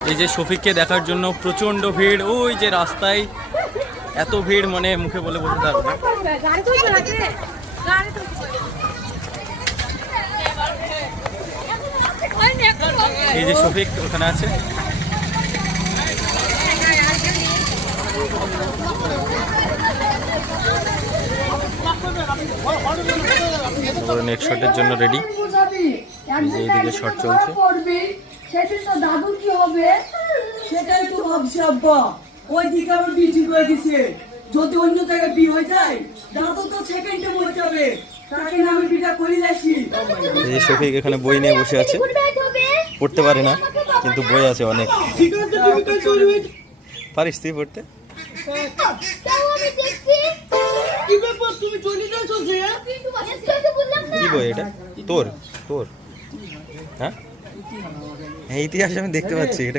এই যে শফিককে দেখার জন্য প্রচন্ড ভিড়, ওই যে রাস্তায় এত ভিড় মানে মুখে বলে বলতে পারবো না। এই যে শফিক ওখানে আছে। নেক্সট শটের জন্য রেডি। এইদিকে শট চলছে। দাদু কি হবে সেটাই তো ভাবছি আব্বা। ওইদিকে আমার বিয়ে ঠিক হয়ে গেছে, যদি অন্য জায়গায় বিয়ে হয়ে যায় দাদু তো সেকেন্ডে মরে যাবে, তাকে না আমি বিটা করে যাচ্ছি। এই যে শফিক এখানে বই নিয়ে বসে আছে, পড়তে পারে না কিন্তু বই আছে অনেক। পারিস তুই পড়তে? কি বই এটা? তোর তোর হ্যাঁ, ইতিহাস আমি দেখতে পাচ্ছি এটা।